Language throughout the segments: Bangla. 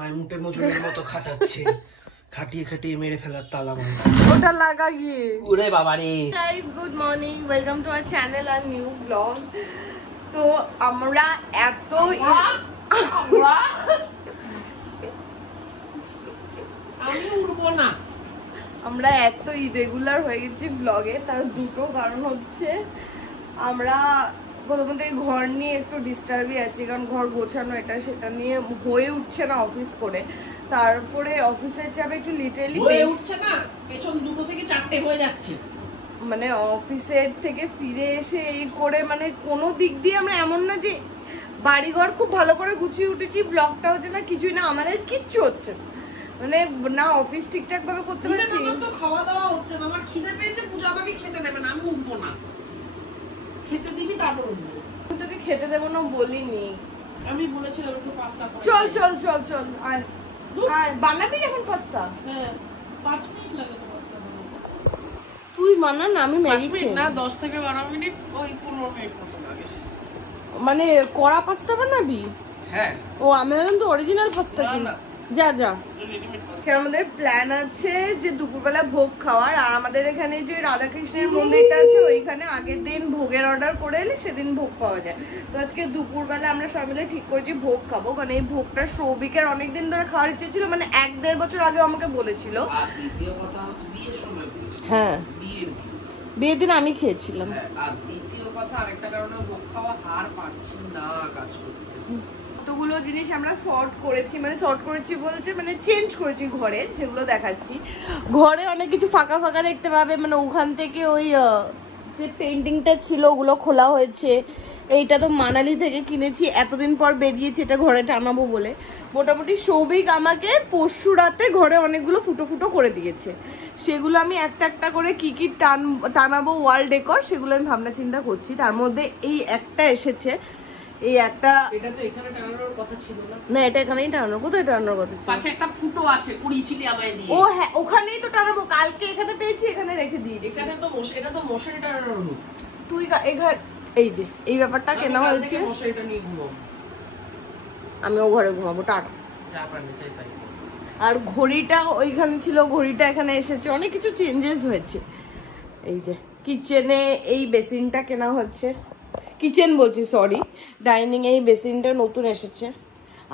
আমায় মুটে মজুরের মতো খাটাচ্ছে, খাটিয়ে খাটিয়ে মেরে ফেলার তালা মারে। ওটা লাগা গিয়ে। ওরে বাবা রে। Guys good morning, welcome to our channel আর নিউ ব্লগ। তো আমরা এত আমি উড়বো না। আমরা এত ইরেগুলার হয়ে গেছি ব্লগে, তার দুটো কারণ হচ্ছে আমরা প্রথমত ঘর নিয়ে একটু ডিস্টার্বই আছি, কারণ ঘর গোছানো এটা সেটা নিয়ে হয়ে উঠছে না অফিস করে। তারপরে অফিসের চাপে একটু লিটারালি হয়ে উঠছে না, পেছন দুটো থেকে চারটে হয়ে যাচ্ছে। মানে অফিসের থেকে ফিরে এসে এই করে মানে কোনো দিক দিয়ে আমরা এমন না যে বাড়িঘর খুব ভালো করে গুছিয়ে উঠেছি, ব্লগটা হচ্ছে না, কিছুই না, আমাদের কিচ্ছু হচ্ছে না, মানে না অফিস ঠিকঠাক ভাবে করতে পারছি না, তো খাওয়া দাওয়া হচ্ছে না। আমার খিদে পেয়েছে, পূজা আমাকে খেতে দেবে না, আমি উঠবো না। খেতে দিবি তারপর উঠবো। আমি তোকে খেতে দেবো না বলিনি, আমি বলেছিলাম একটু পাস্তা। চল চল চল চল আয় আয়, বানাবি এখন পাস্তা? হ্যাঁ 5 মিনিট লাগে তো পাস্তা বানাতে। তুই বানা না, আমি ম্যাগি খাই না 10 থেকে 12 মিনিট, ওই 15 মিনিট মতো লাগে। মানে কড়া পাস্তা বানাবি? হ্যাঁ। ও আমি কিন্তু অরিজিনাল পাস্তা কিনি। যা যা। আমাদের প্ল্যান আছে যে দুপুরবেলা ভোগ খাওয়ার, আর আমাদের এখানে যে রাধাকৃষ্ণের মন্দিরটা আছে ওইখানে আগের দিন ভোগের অর্ডার করে এলে সেদিন ভোগ পাওয়া যায়। তো আজকে দুপুরবেলা আমরা সবাই মিলে ঠিক করেছি ভোগ খাবো, কারণ এই ভোগটা সৌভিকের অনেকদিন ধরে খাওয়ার ইচ্ছে ছিল, মানে 1-1.5 বছর আগে আমাকে বলেছিল। আর দ্বিতীয় কথা হচ্ছে বিয়ের সময় বলেছিল। হ্যাঁ বিয়ের দিন আমি খেয়েছিলাম। আর দ্বিতীয় কথা আরেকটা কারণে ভোগ খাওয়া হার পাচ্ছি না কাজ করতে। কতগুলো জিনিস আমরা সর্ট করেছি, মানে সর্ট করেছি বলছে মানে চেঞ্জ করেছি ঘরে, সেগুলো দেখাচ্ছি। ঘরে অনেক কিছু ফাঁকা ফাঁকা দেখতে পাবে, মানে ওখান থেকে ওই যে পেন্টিংটা ছিল ওগুলো খোলা হয়েছে। এইটা তো মানালি থেকে কিনেছি, এতদিন পর বেরিয়েছি এটা ঘরে টানাবো বলে। মোটামুটি সৌভিক আমাকে পরশু রাতে ঘরে অনেকগুলো ফুটো ফুটো করে দিয়েছে, সেগুলো আমি একটা একটা করে কি কি টানাবো ওয়াল ডেকর, সেগুলো আমি ভাবনা চিন্তা করছি। তার মধ্যে এই একটা এসেছে, এই একটা, এটা তো এখানে টানানোর কথা ছিল না। না এটা এখানেই টানানো, কোথায় টানানোর কথা ছিল? পাশে একটা ফুটো আছে, কুড়িছিলি আমায় দিয়ে। ও হ্যাঁ ওখানেই তো টানাবো, কালকে এখানে পেয়েছি এখানে রেখে দিয়েছি। এখানে তো এটা তো মশারি টানানোর রূপ। তুই এখানে এই যে এই ব্যাপারটা কেন হয়েছে, মশারিটা নিয়ে ঘুমাবো, আমি ও ঘরে ঘুমাবো, টাটা। যা পারবে চাই তাই। আর ঘড়িটা ওইখানে ছিল, ঘড়িটা এখানে এসেছে, অনেক কিছু চেঞ্জেস হয়েছে। এই যে কিচেনে এই বেসিনটা কেনা হচ্ছে, কিচেন বলছি সরি, ডাইনিং এই বেসিনটা নতুন এসেছে,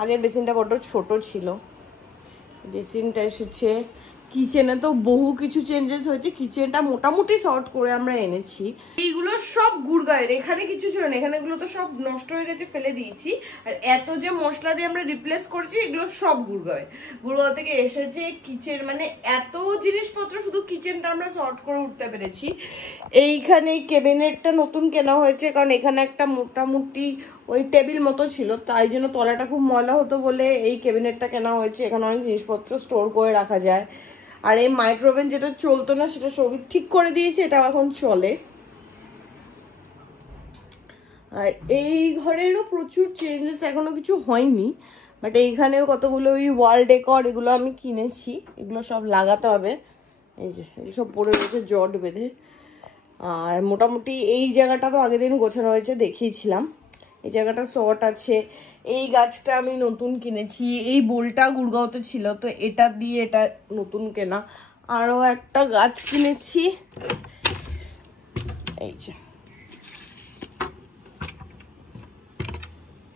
আগের বেসিনটা বড্ড ছোট ছিল, বেসিনটা এসেছে। কিচেনে তো বহু কিছু চেঞ্জেস হয়েছে, কিচেনটা মোটামুটি সর্ট করে আমরা এনেছি। এইগুলো সব গুড়গায়ের, এখানে কিছু ছিল না, এখানে গুলো তো সব নষ্ট হয়ে গেছে, ফেলে দিয়েছি। আর এত যে মশলা দিয়ে আমরা রিপ্লেস করেছি এগুলো সব গুড়গাঁও, গুড়গাঁও থেকে এসেছে। কিচেন মানে এত জিনিসপত্র, শুধু কিচেনটা আমরা সর্ট করে উঠতে পেরেছি। এইখানে ক্যাবিনেটটা নতুন কেনা হয়েছে, কারণ এখানে একটা মোটামুটি ওই টেবিল মতো ছিল, তাই জন্য তলাটা খুব ময়লা হতো বলে এই ক্যাবিনেটটা কেনা হয়েছে। এখানে অনেক জিনিসপত্র স্টোর করে রাখা যায়। আর এই মাইক্রোওভেন যেটা চলতো না সেটা সবই ঠিক করে দিয়েছে, এটাও এখন চলে। আর এই ঘরেরও প্রচুর চেঞ্জেস, এখনো কিছু হয়নি, বাট এইখানেও কতগুলো ওই ওয়াল ডেকর এগুলো আমি কিনেছি, এগুলো সব লাগাতে হবে। এই যে এগুলো সব পড়ে রয়েছে জট বেঁধে। আর মোটামুটি এই জায়গাটা তো আগের দিন গোছানো হয়েছে, দেখিয়েছিলাম। এই জায়গাটা শর্ট আছে। এই গাছটা আমি নতুন কিনেছি, এই বোলটা গুড়গাঁওতে ছিল, তো এটা দিয়ে এটা নতুন কেনা। আরও একটা গাছ কিনেছি, এই যে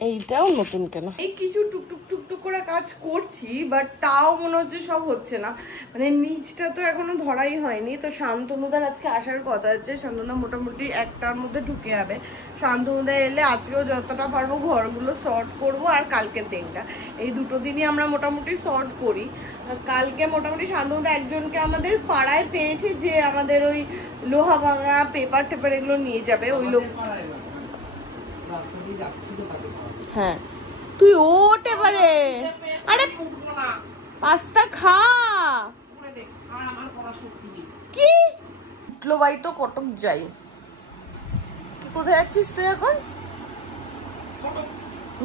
এইটাও নতুন কেনা। এই কিছু টুকটুক টুকটুক করে কাজ করছি, বাট তাও মনে হচ্ছে সব হচ্ছে না, মানে নিচটা তো এখনো ধরাই হয়নি। তো শান্তনুদার আজকে আসার কথা আছে, শান্তনুদা মোটামুটি 1টার মধ্যে ঢুকে যাবে। শান্তনুদা এলে আজকেও যতটা পারবো ঘরগুলো শর্ট করব, আর কালকের দিনটা, এই দুটো দিনই আমরা মোটামুটি শর্ট করি। কালকে মোটামুটি শান্তনুদা একজনকে আমাদের পাড়ায় পেয়েছে, যে আমাদের ওই লোহা ভাঙা পেপার টেপার এগুলো নিয়ে যাবে, ওই লোক। হ্যাঁ তুই ওঠ এবারে, আরে পাস্তা খা। কি উঠলো ভাই, তো কটক যাই। কি কোথায় যাচ্ছিস তুই এখন?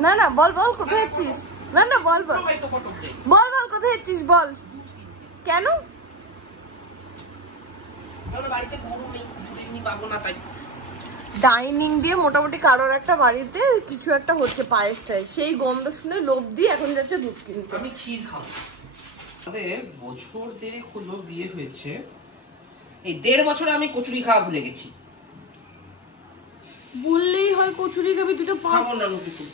না না বল বল কোথায় যাচ্ছিস, না না বল বল বল বল কোথায় যাচ্ছিস বল। কেন? বাড়িতে গরু নেই, পাবো না তাই। ডাইনিং দিয়ে মোটামুটি কারোর একটা বাড়িতে কিছু একটা হচ্ছে পায়েস টায়েস, সেই গন্ধ শুনে লোভ দিয়ে এখন যাচ্ছে দুধ কিনতে। আমি ক্ষীর খাবো। আমাদের বছর 1.5 হলো বিয়ে হয়েছে, এই 1.5 বছরে আমি কচুরি খাওয়া ভুলে গেছি। বললেই হয় কচুরি খাবি, তুই তো খাবো না নুটুটু।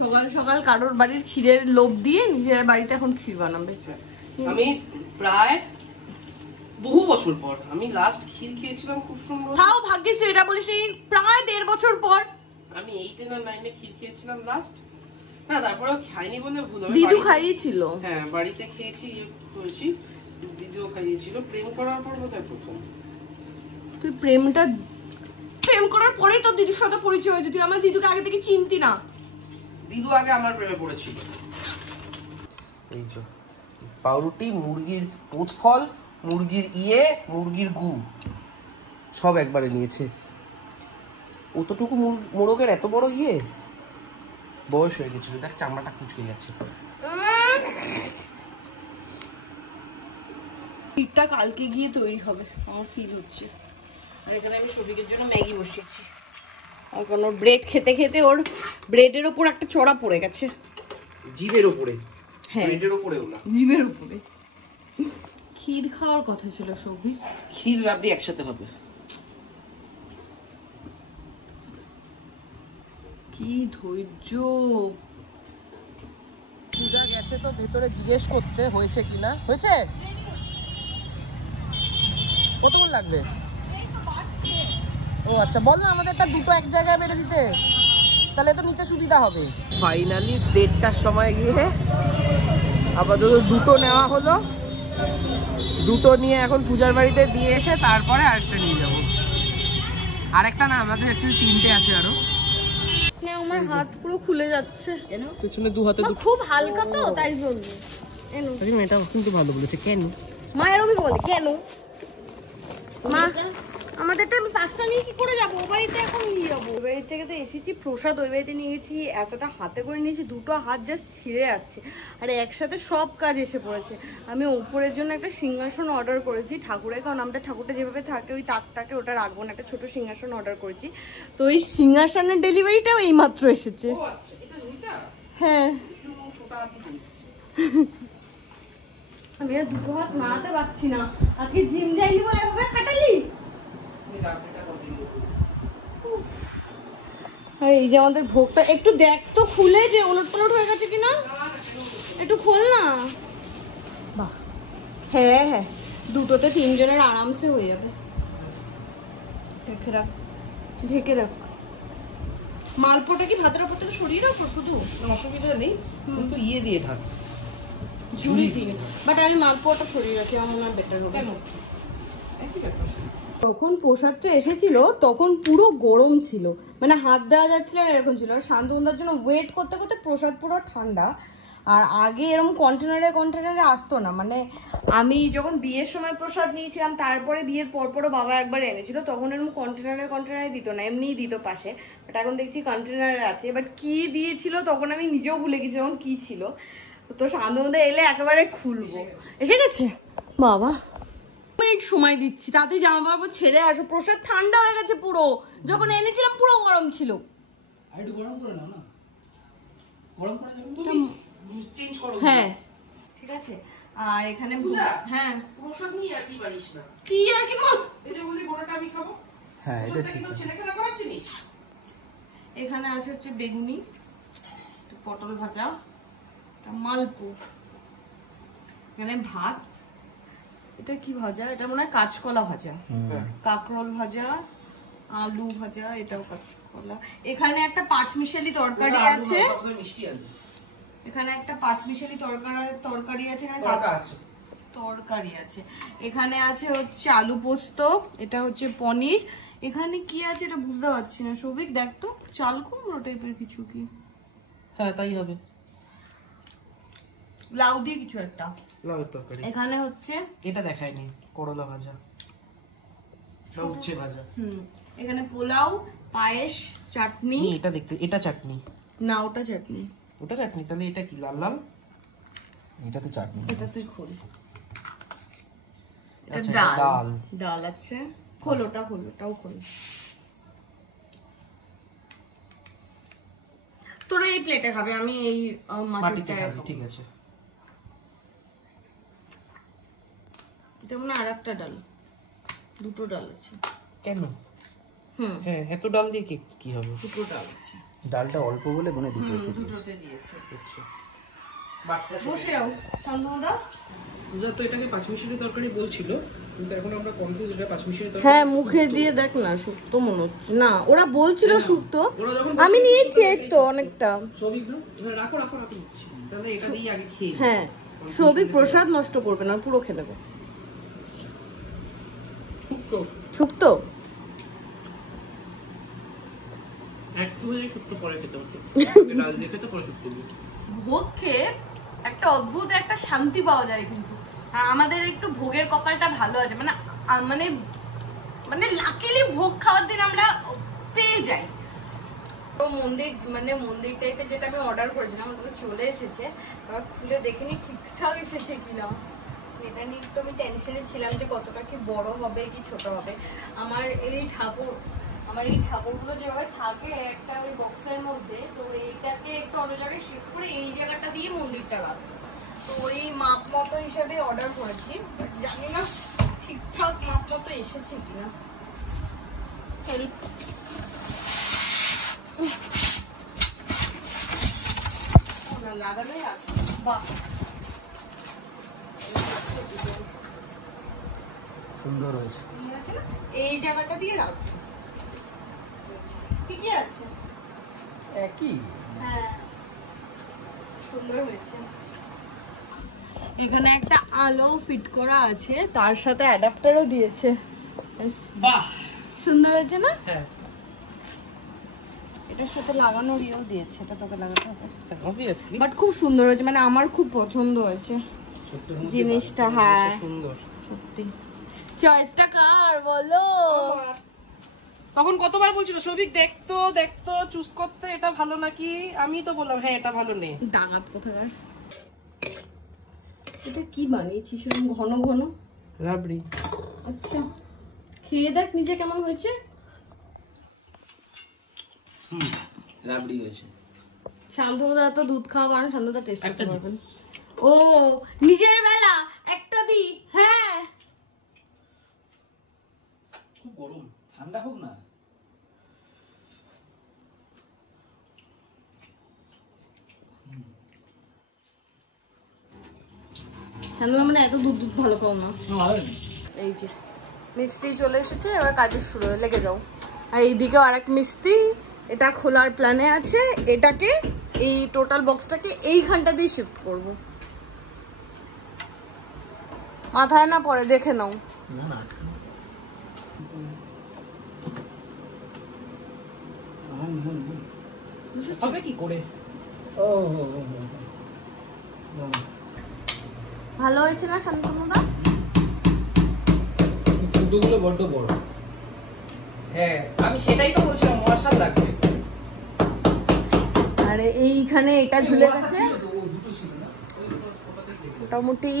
সকাল সকাল কারোর বাড়ির ক্ষীরের লোভ দিয়ে নিজের বাড়িতে এখন ক্ষীর বানাবে। আমি প্রায় বহু বছর পর আমি লাস্ট ক্ষীর খেয়েছিলাম, খুব সুন্দর। তাও ভাগ্যিস তুই এটা বলিস নি, প্রায় 1.5 বছর পর। আমি 8 না 9 ক্ষীর খেয়েছিলাম লাস্ট। না তারপরে খাইনি বলে ভুল হবে। দিদু খাইয়েছিল। হ্যাঁ বাড়িতে খেয়েছি, করেছি, দিদিও খাইয়েছিল। প্রেম করার পর বোধহয় প্রথম। তুই প্রেম করার পরেই তো দিদির সাথে পরিচয় হয়েছে, তুই আমার দিদুকে আগে থেকে চিনতি না। দিদু আগে আমার প্রেমে পড়েছিল। এই যে পাউরুটি, মুরগির পোতফল, মুরগির মুরগির গু সব একবারে নিয়েছে। অতটুকু মোরগের এত বড় বয়স হয়ে গেছিল, দেখ চামড়াটা কুচকে যাচ্ছে। ক্ষীরটা কালকে গিয়ে তৈরি হবে আমার ফিল হচ্ছে। আর এখানে আমি শফিকের জন্য ম্যাগি বসিয়েছি, আর কোনো ব্রেড খেতে খেতে ওর ব্রেডের ওপর একটা চড়া পড়ে গেছে। জিভের উপরে? হ্যাঁ ব্রেডের উপরেও না, জিভের উপরে। ক্ষীর খাওয়ার কথা ছিল সৌভিক। ক্ষীর রাবড়ি একসাথে হবে। কি ধৈর্য। পূজা গেছে তো ভেতরে জিজ্ঞেস করতে হয়েছে কিনা। হয়েছে? কতক্ষণ লাগবে? ও আচ্ছা, বল না আমাদেরটা দুটো এক জায়গায় বেড়ে দিতে, তাহলে তো নিতে সুবিধা হবে। ফাইনালি 1:30টার সময় গিয়ে আপাতত দুটো নেওয়া হলো। দুটো নিয়ে এখন পূজার বাড়িতে দিয়ে এসে তারপরে আরেকটা নিয়ে যাব। আরেকটা না, আমাদের অ্যাকচুয়ালি 3টে আছে আরো। আমার হাত পুরো খুলে যাচ্ছে। কেন? পেছনে দু হাতে খুব হালকা তো তাই জন্য। এটা কিন্তু ভালো বলেছে। কেন মা এরকমই বলে? কেন মা আমাদেরটা আমি 5টা নিয়ে কি করে যাবো? ও বাড়িতে এখন নিয়ে যাবো। ওই বাড়ি থেকে তো এসেছি, প্রসাদ ওই বাড়িতে নিয়ে গেছি, এতটা হাতে করে নিয়েছি, দুটো হাত জাস্ট ছিঁড়ে যাচ্ছে। আর একসাথে সব কাজ এসে পড়েছে। আমি উপরের জন্য একটা সিংহাসন অর্ডার করেছি ঠাকুরের, কারণ আমাদের ঠাকুরটা যেভাবে থাকে ওই তাকটাকে ওটা রাখবো না, একটা ছোট সিংহাসন অর্ডার করেছি। তো ওই সিংহাসনের ডেলিভারিটাও এই মাত্র এসেছে। হ্যাঁ আমি আর দুটো হাত নাড়াতে পারছি না। আজকে জিম যাইনি বলে এভাবে খাটালি। এই যে আমাদের ভোগটা একটু দেখ তো খুলে, যে ওলট পালট হয়ে গেছে কিনা, একটু খোল না। বাহ, হ্যাঁ হ্যাঁ, দুটোতে 3 জনের আরামসে হয়ে যাবে। ঢেকে রাখ, ঢেকে রাখ। মালপোটা কি ভাতের উপর থেকে সরিয়ে রাখো শুধু? অসুবিধা নেই, কিন্তু দিয়ে ঢাক, ঝুড়ি দিয়ে। বাট আমি মালপোয়াটা সরিয়ে রাখি, আমার মনে হয় বেটার হবে। তখন প্রসাদটা এসেছিল তখন পুরো গরম ছিল, মানে হাত দেওয়া যাচ্ছিল না, এরকম ছিল। আর শান্তনদার জন্য ওয়েট করতে করতে প্রসাদ পুরো ঠান্ডা। আর আগে এরকম কন্টেনারে আসতো না, মানে আমি যখন বিয়ের সময় প্রসাদ নিয়েছিলাম, তারপরে বিয়ের পরপরও বাবা একবার এনেছিল, তখন এরকম কন্টেনারে দিত না, এমনিই দিত পাশে। বাট এখন দেখছি কন্টেনারে আছে। বাট কি দিয়েছিল তখন আমি নিজেও ভুলে গেছি তখন কি ছিল। তো শান্তনদা এলে একেবারে খুলবো। এসে গেছে বাবা, মিনিট সময় দিচ্ছি, তাতে জামা কাপড় ছেড়ে আসো। প্রসাদ ঠান্ডা হয়ে গেছে পুরো, যখন এনেছিলাম পুরো গরম ছিল। হ্যাঁ ঠিক আছে। আর এখানে হ্যাঁ প্রসাদ নিয়ে আর কি পারিস না। কি আর কি মা, এই যে বলি গোটাটা আমি খাবো। হ্যাঁ এটা ঠিক কিন্তু ছেলে খেলা করার জিনিস। এখানে আছে হচ্ছে বেগুনি, পটল ভাজা, মালপো, এখানে ভাত, এটা কি ভাজা, এটা মনে হয় কাঁচকলা ভাজা, কাঁকরোল ভাজা, আলু ভাজা, এটাও কাঁচকলা। এখানে একটা 5 মিশালি তরকারি আছে, এখানে একটা 5 মিশালি তরকারি আছে, তরকারি আছে। এখানে আছে হচ্ছে আলু পোস্ত, এটা হচ্ছে পনির। এখানে কি আছে এটা বুঝতে পারছি না। সৌভিক দেখ তো, চাল কুমড়ো টাইপের কিছু কি? হ্যাঁ তাই হবে, লাউ দিয়ে কিছু একটা। লাউয়ের তরকারি। এখানে হচ্ছে এটা দেখায়নি, করলা ভাজা, উচ্ছে ভাজা। এখানে পোলাও, পায়েস, চাটনি। এটা দেখতে, এটা চাটনি না ওটা চাটনি। ওটা চাটনি, তাহলে এটা কি লাল লাল? এটা তো চাটনি। এটা তুই খোল। এটা আচ্ছা, ডাল, ডাল। ডাল আছে। খোল, ওটাও খোল। তোরা এই প্লেটে খাবে, আমি এই মাটিতে খাবো। ঠিক আছে। এটা মনে আর একটা ডাল, দুটো ডাল আছে। কেন? হ্যাঁ, এত ডাল দিয়ে কি হবে? দুটো ডাল আছে। ডালটা অল্প বলে মনে দুটোতে দিয়েছে। বসে যাও শান্তনুদা। পূজা তো এটাকে পাঁচমিশালি তরকারি বলছিল, কিন্তু এখন আমরা কনফিউজ, এটা পাঁচমিশালি তরকারি। হ্যাঁ, মুখে দিয়ে দেখ না, শুক্তো মনে হচ্ছে না। ওরা বলছিল শুক্তো, আমি নিয়েছি তো অনেকটা। সবিক না, রাখো নিচ্ছি। তাহলে এটা দিয়ে আগে খেয়ে। হ্যাঁ, সবিক প্রসাদ নষ্ট করবে না, পুরো খেয়ে নেবে। শুক্তো ভোগ খেয়ে একটা অদ্ভুত একটা শান্তি পাওয়া যায়, কিন্তু আমাদের একটু ভোগের কপালটা ভালো আছে, মানে লাকিলি ভোগ খাওয়ার দিন আমরা পেয়ে যাই। তো মন্দির টাইপের যেটা আমি অর্ডার করেছিলাম ওটা চলে এসেছে, এবার খুলে দেখিনি ঠিকঠাক এসেছে কিনা। এটা নিয়ে তো আমি টেনশনে ছিলাম যে কতটা কি বড় হবে কি ছোট হবে। আমার এই ঠাকুরগুলো যেভাবে থাকে একটা ওই বক্সের মধ্যে, তো এইটাকে একটু অন্য জায়গায় শিফট করে এই জায়গাটা দিয়ে মন্দিরটা রাখবো। তো ওই মাপ মতো হিসাবে অর্ডার করেছি, জানি না ঠিকঠাক মাপ মতো এসেছে কিনা। লাগানোই আছে। বাহ, সুন্দর হয়েছে। এই জায়গাটা দিয়ে রাখবো, ঠিকই আছে। একই। হ্যাঁ, সুন্দর হয়েছে। এখানে একটা আলো ফিট করা আছে, তার সাথে অ্যাডাপ্টারও দিয়েছে। বাহ, সুন্দর হয়েছে না? হ্যাঁ, এটার সাথে লাগানোর ইয়েও দিয়েছে, এটা তোকে লাগাতে হবে। অবভিয়াসলি, বাট খুব সুন্দর হয়েছে, মানে আমার খুব পছন্দ হয়েছে জিনিসটা। হ্যাঁ, সুন্দর সত্যি। চয়েসটা কার বলো? তখন কতবার বলছিল সবিক দেখতো চুজ করতে, এটা ভালো নাকি। আমি তো বললাম হ্যাঁ এটা ভালো নে। ডাকাত কোথাকার। এটা কি বানিয়েছিস এরকম ঘন ঘন? রাবড়ি। আচ্ছা, খেয়ে দেখ নিজে কেমন হয়েছে। রাবড়ি হয়েছে। শান্তনুদা তো দুধ খাওয়া, কারণ শান্তনুদা টেস্ট করতে পারবেন। ও নিজের বেলা একটা দি। হ্যাঁ, খুব গরম, ঠান্ডা হোক না। শান্তনুদা মানে এত দুধ ভালো খাও না। এই যে মিস্ত্রি চলে এসেছে, এবার কাজে শুরু লেগে যাও। আর এইদিকেও আরেক মিস্ত্রি এটা খোলার প্ল্যানে আছে। এটাকে এই টোটাল বক্সটাকে এইখানটা দিয়ে শিফট করব। মাথায় না পড়ে, দেখে নাও। না না, হবে কি করে? ভালো হয়েছে না শান্তনুদা? ফুটোগুলো বড্ড বড়। হ্যাঁ, আমি সেটাই তো বলছিলাম, মশা লাগবে। আরে এইখানে এটা ঝুলে গেছে মোটামুটি।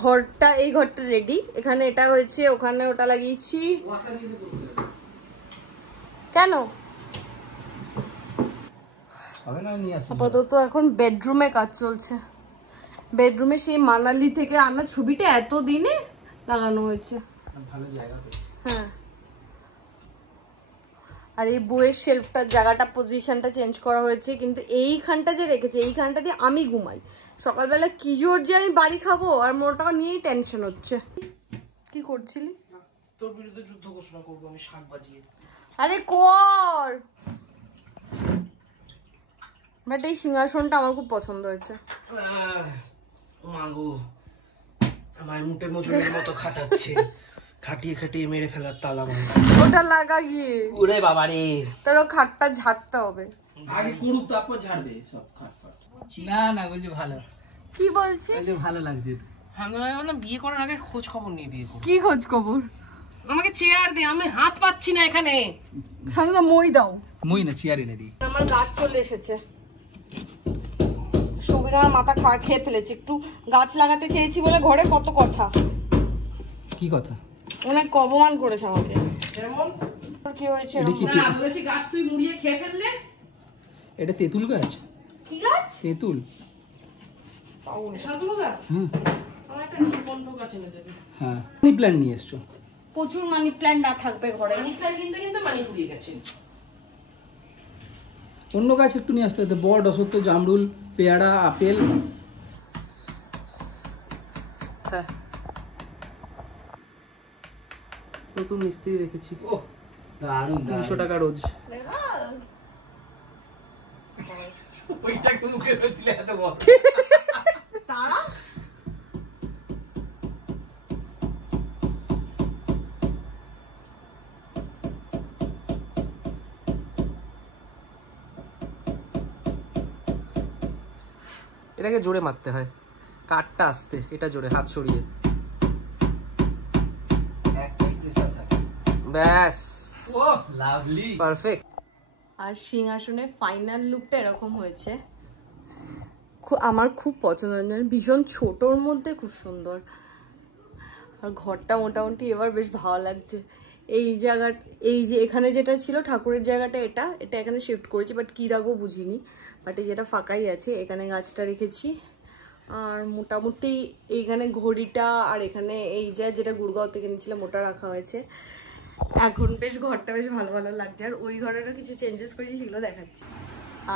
ঘরটা, এই ঘরটা রেডি। এখানে এটা হয়েছে, ওখানে ওটা লাগিয়েছি। কেন? আপাতত এখন বেডরুমে কাজ চলছে। বেডরুমে সেই মানালি থেকে আনা ছবিটা এত দিনে লাগানো হয়েছে। ভালো জায়গা পেয়েছে। হ্যাঁ, আর এই বইয়ের শেলফটার জায়গাটা, পজিশনটা চেঞ্জ করা হয়েছে, কিন্তু এইখানটা যে রেখেছে এইখানটা দিয়ে আমি ঘুমাই। সকালবেলা কি জোর যে আমি বাড়ি খাবো, আর মোটা নিয়েই টেনশন হচ্ছে। কি করছিলি? তোর বিরুদ্ধে যুদ্ধ ঘোষণা করবো আমি, শাক বাজিয়ে। আরে কর, বাট এই সিংহাসনটা আমার খুব পছন্দ হয়েছে। মাগো, আমার মুটে মজুরের মতো খাটাচ্ছে, খাটিয়ে মেরে ফেলার তালা মারে। ওটা লাগা গিয়ে। ওরে বাবা রে, তোর খাটটা ঝাড়তে হবে। আগে করুক, তারপর ঝাড়বে সব খাট। না না, বলছি ভালো। কি বলছিস? ভালো লাগছে। বিয়ে করার আগে খোঁজ খবর নিয়ে বিয়ে করো। কি খোঁজ খবর? আমাকে চেয়ার দে, আমি হাত পাচ্ছি না এখানে। সামনে মই দাও। মই না, চেয়ার এনে দিই। আমার গাছ চলে এসেছে। সবিক আমার মাথা খেয়ে ফেলেছে। একটু গাছ লাগাতে চেয়েছি বলে ঘরে কত কথা। কি কথা? অনেক অপমান করেছে আমাকে। যেমন কি হয়েছে? এটা কি না বলেছি গাছ তুই মুড়িয়ে খেয়ে ফেললে। এটা তেঁতুল গাছ? কি গাছ? তেঁতুল। শান্তনুদা হুম, আমার একটা নির্বন্ধ গাছ এনে দেবে। হ্যাঁ। মানি প্ল্যান্ট নিয়ে এসছো? প্রচুর মানি প্ল্যান্ট না থাকবে ঘরে। মানি প্ল্যান্ট কিনতে কিনতে মানি ফুরিয়ে গেছে। অন্য গাছ একটু নিয়ে আসতে হতো, বট, অশ্বত্থ, জামরুল, পেয়ারা, আপেল। হ্যাঁ নতুন মিস্ত্রি রেখেছি। ও দারুণ, 300 টাকা রোজ। ওইটা মুখে তুলে এত বড়। তারা এটাকে জোরে মারতে হয়, কাঠটা আসতে, এটা জোরে হাত সরিয়ে, একটাই প্রেসার থাকে। ব্যাস ও লাভলি, পারফেক্ট। আর সিংহাসনের ফাইনাল লুকটা এরকম হয়েছে। আমার খুব পছন্দ হয়েছে, ভীষণ ছোটর মধ্যে খুব সুন্দর। আর ঘরটা মোটামুটি এবার বেশ ভালো লাগছে। এই জায়গা, এই যে এখানে যেটা ছিল ঠাকুরের জায়গাটা, এটা এখানে শিফট করেছি, বাট কী রাখবো বুঝিনি। বাট এই যেটা ফাঁকাই আছে, এখানে গাছটা রেখেছি। আর মোটামুটি এইখানে ঘড়িটা, আর এখানে এই যেটা গুড়গাঁও থেকে কিনেছিলাম ওটা রাখা হয়েছে। এখন বেশ ঘরটা বেশ ভালো ভালো লাগছে। আর ওই ঘরেরও কিছু চেঞ্জেস করেছি, সেগুলো দেখাচ্ছি।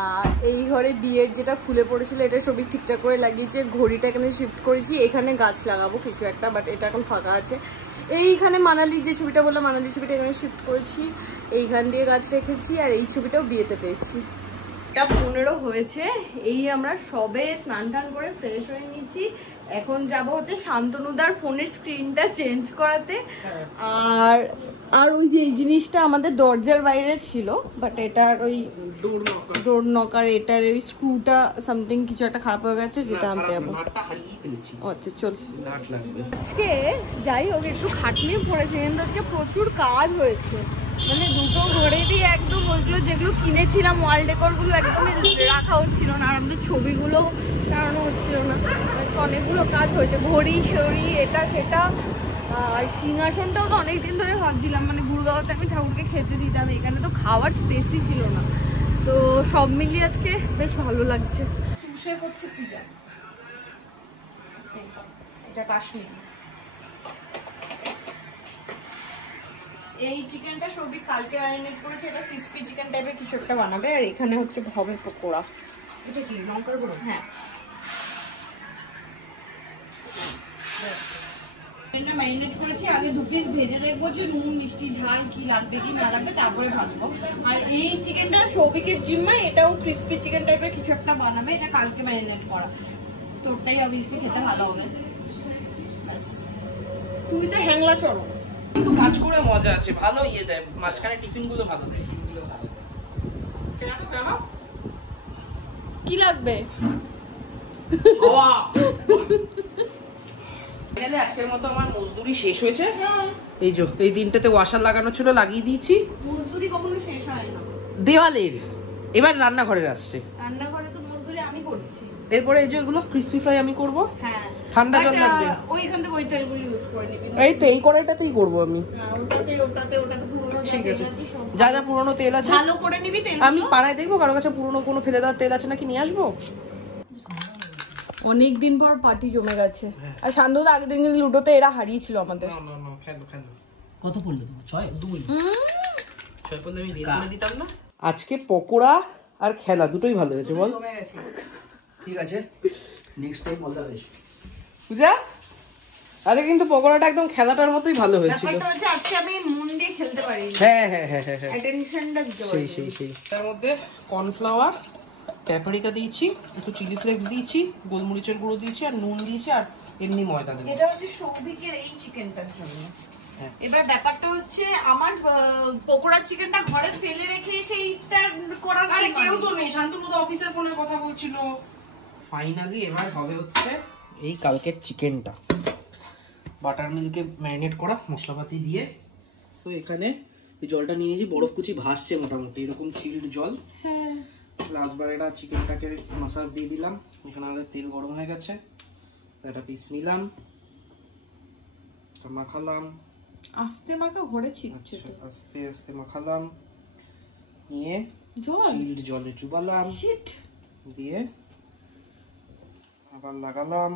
আর এই ঘরে বিয়ের যেটা খুলে পড়েছিল, এটা সবই ঠিকঠাক করে লাগিয়েছে। ঘড়িটা এখানে শিফট করেছি, এখানে গাছ লাগাবো কিছু একটা, বাট এটা এখন ফাঁকা আছে। এইখানে মানালি যে ছবিটা বললাম, মানালি ছবিটা এখানে শিফট করেছি, এইখান দিয়ে গাছ রেখেছি। আর এই ছবিটাও বিয়েতে পেয়েছি। এটা 15 হয়েছে, এই আমরা সবে স্নান টান করে ফ্রেশ হয়ে নিয়েছি। এখন যাব হচ্ছে শান্তনুদার ফোনের স্ক্রিনটা চেঞ্জ করাতে। আর ওই যে এই জিনিসটা আমাদের দরজার বাইরে ছিল, বাট এটার ওই ডোর নকার এটার ওই স্ক্রুটা সামথিং কিছু একটা খারাপ হয়ে গেছে, যেটা আনতে যাবো। আচ্ছা চল, আজকে যাই হোক একটু খাটনি পড়েছে, কিন্তু আজকে প্রচুর কাজ হয়েছে। মানে দুটো ঘরেরই একদম ওইগুলো যেগুলো কিনেছিলাম ওয়াল ডেকোরগুলো একদমই রাখা হচ্ছিল না, আর আমাদের ছবিগুলো টানানো হচ্ছিল না। আজকে অনেকগুলো কাজ হয়েছে, ঘড়ি সড়ি এটা সেটা। আর সিংহাসনটাও তো অনেকদিন ধরে ভাবছিলাম, মানে গুড়গাঁওতে আমি ঠাকুরকে খেতে দিতাম, এখানে তো খাওয়ার স্পেসই ছিল না। তো সব মিলিয়ে আজকে বেশ ভালো লাগছে। সুশে করছে পূজা, এটা কাশ্মীর। এই চিকেনটা সবই কালকে ম্যারিনেট করেছে, এটা ক্রিসপি চিকেন টাইপের কিছু একটা বানাবে। আর এখানে হচ্ছে হবে পকোড়া। এটা কি লঙ্কার গুঁড়ো? হ্যাঁ, চিকেনটা ম্যারিনেট করেছি, আগে 2 পিস ভেজে দেখবো যে নুন মিষ্টি ঝাল কি লাগবে কি না লাগবে, তারপরে ভাজবো। আর এই চিকেনটা সৌভিকের জিম্মায়, এটাও ক্রিসপি চিকেন টাইপের কিছু একটা বানাবে, এটা কালকে ম্যারিনেট করা। তো ওটাই অবভিয়াসলি খেতে ভালো হবে। তুমি তো হ্যাংলা চলো, কিন্তু কাজ করে মজা আছে, ভালো ইয়ে দেয়, মাঝখানে টিফিন গুলো ভালো দেয়। কি লাগবে? আজকের মতো আমার মজদুরি শেষ হয়েছে। এই যে এই দিনটাতে ওয়াশার লাগানো ছিল, লাগিয়ে দিয়েছি। মজদুরি কখনো শেষ হয় না দেওয়ালের। এবার রান্নাঘরের আসছে, রান্নাঘরে তো মজদুরি আমি করছি। এরপরে এই যে এগুলো ক্রিসপি ফ্রাই আমি করব। হ্যাঁ, ঠান্ডা জল লাগবে, ওইখান থেকে ওই তেলগুলো ইউজ করে নিবি। এই তো এই কড়াইটাতেই করব আমি। ওটাতে পুরোনো ঠিক আছে, আছে সব যা যা পুরনো তেল আছে ভালো করে নিবি তেল। আমি পাড়ায় দেখবো কারো কাছে পুরনো কোনো ফেলে দেওয়ার তেল আছে নাকি, নিয়ে আসবো। অনেক দিন পর পার্টি জমে গেছে। আর শান্তদা আগের দিন কিন্তু লুডোতে এরা হারিয়েছিল আমাদের। কত পড়লো তোমার? 6? 2 6 পড়লে আমি বের করে দিতাম না। আজকে পকোড়া আর খেলা দুটোই ভালো হয়েছে বল। ঠিক আছে, next time all the best. Puja আরে কিন্তু পকোড়াটা একদম খেলাটার মতোই ভালো হয়েছিল। ব্যাপারটা হচ্ছে আজকে আমি মন দিয়ে খেলতে পারি, হ্যাঁ হ্যাঁ হ্যাঁ হ্যাঁ হ্যাঁ, অ্যাটেনশনটা দিতে সেই পারি। সেই সেই। তার মধ্যে কর্নফ্লাওয়ার, প্যাপরিকা দিয়েছি, একটু চিলি ফ্লেক্স দিয়েছি, গোলমরিচের গুঁড়ো দিয়েছি, আর নুন দিয়েছি, আর এমনি ময়দা দিয়েছি। এটা হচ্ছে সৌভিকের এই চিকেনটার জন্য। হ্যাঁ। এবার ব্যাপারটা হচ্ছে আমার পকোড়ার চিকেনটা ঘরে ফেলে রেখে সেইটা করার আরে কেউ তো নেই, শান্তনু তো অফিসের ফোনে কথা বলছিল। ফাইনালি এবার হবে হচ্ছে এই কালকের চিকেনটা, বাটার মিল্কে ম্যারিনেট করা মশলাপাতি দিয়ে। তো এখানে এই জলটা নিয়েছি, বরফ কুচি ভাসছে মোটামুটি, এরকম চিল্ড জল। হ্যাঁ, লাস্টবার এটা চিকেনটাকে মাসাজ দিয়ে দিলাম। এখানে আমাদের তেল গরম হয়ে গেছে, একটা পিস নিলাম, মাখালাম, আস্তে মাখা ঘরে ছিটছে আচ্ছা, তো। আস্তে আস্তে মাখালাম, নিয়ে জল চিল্ড জলে চুবালাম, শিট। দিয়ে আবার লাগালাম।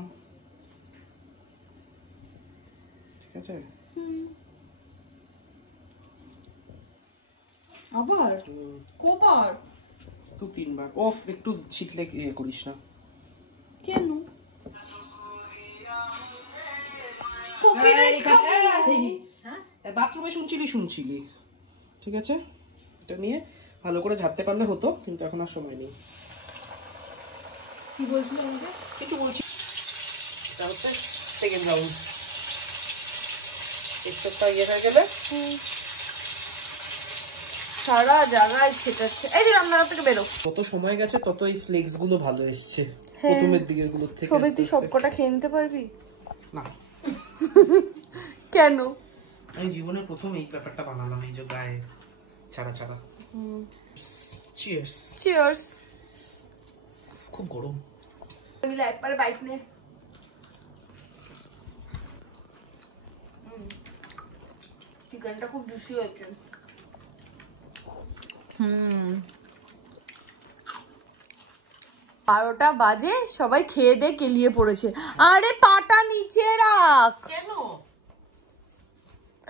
ঠিক আছে, আবার কবার? 2-3 বার। ও একটু ছিটলে ইয়ে করিস না। কেন? কপিরাইট বাথরুমে শুনছিলি। ঠিক আছে, এটা নিয়ে ভালো করে ঝাড়তে পারলে হতো, কিন্তু এখন আর সময় নেই। কি বলছিস আমাকে? কিছু বলছি। এটা হচ্ছে সেকেন্ড রাউন্ড। টেক্সচারটা ইয়ে হয়ে গেলে সারা জায়গায় ছেটাচ্ছে। এই যে রান্নাঘর থেকে বেরো। যত সময় গেছে তত এই ফ্লেক্স গুলো ভালো এসছে প্রথমের দিকের গুলোর থেকে। সবে তুই আস্তে আস্তে। সবকটা খেয়ে নিতে পারবি? না, কেন? আমি জীবনে প্রথম এই ব্যাপারটা বানালাম, এই যে গায়ে ছাড়া ছাড়া। চিয়ার্স। চিয়ার্স। খুব গরম। মিলে একবারে বাইক নে। চিকেনটা খুব জুসি হয়েছে। 12টা বাজে, সবাই খেয়ে দিয়ে কেলিয়ে পড়েছে। আরে পাটা নিচে রাখ, কেন?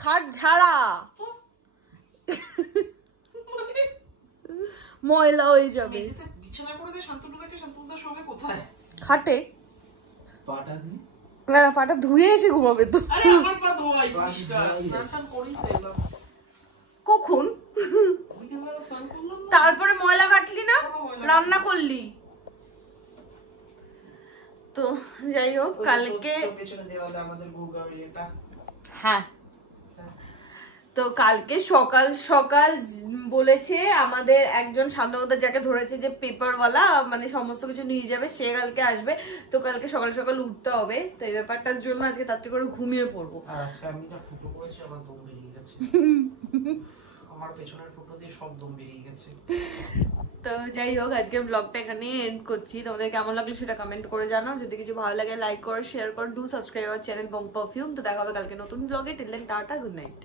খাট ঝাড়া, ময়লা হয়ে যাবে। বিছানা করে দে, শান্তনুদাকে। শান্তনুদা শোবে কোথায়? খাটে। পাটা দিই। না না, পাটা ধুয়ে এসে ঘুমাবে তো। আরে আমার পা ধোয়াই পরিষ্কার, স্নান করেই তো এলাম। কখন? বিকেলবেলা স্নান করলাম না। তারপরে ময়লা কাটলি না, রান্না করলি তো। যাই হোক, কালকে পেছনে দেওয়ালে আমাদের গুড়গাড়ি এটা। হ্যাঁ, তো কালকে সকাল সকাল বলেছে আমাদের একজন শান্তকতা, যাকে ধরেছে যে পেপারওয়ালা, মানে সমস্ত কিছু নিয়ে যাবে, সে কালকে আসবে। তো কালকে সকাল সকাল উঠতে হবে, তো এই ব্যাপারটার জন্য আজকে তাড়াতাড়ি করে ঘুমিয়ে পড়বো। আচ্ছা, আমি যা ফুটো করেছি আমার দম বেরিয়ে গেছে। আমার পেছনের ফুটো দিয়ে সব দম বেরিয়ে গেছে। তো যাই হোক, আজকের ব্লগটা এখানে এন্ড করছি। তোমাদের কেমন লাগলো সেটা কমেন্ট করে জানাও। যদি কিছু ভালো লাগে লাইক করো, শেয়ার করো, do subscribe our channel Bong perfume. তো দেখা হবে কালকে নতুন ব্লগে। Till then tata, good night.